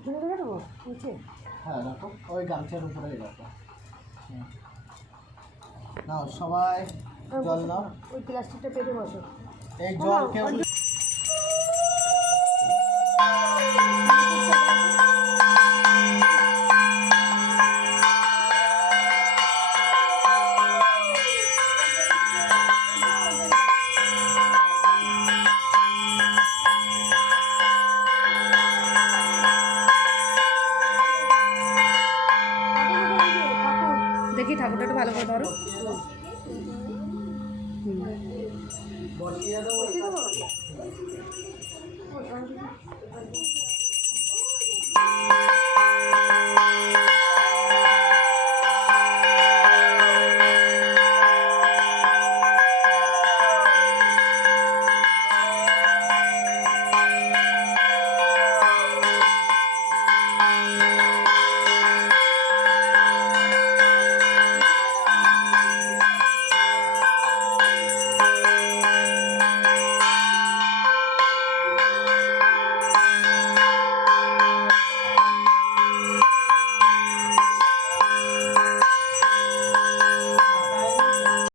পিছনে রেখে দেবো নিচে? হ্যাঁ রাখো, ওই গামছার উপরেই রাখো। নাও সবাই জল নাও। ওই প্লাস্টিকটা পেটে বসো। এই জল কেউ দেখি ঠাকুরটা একটু ভালো করে ধরো।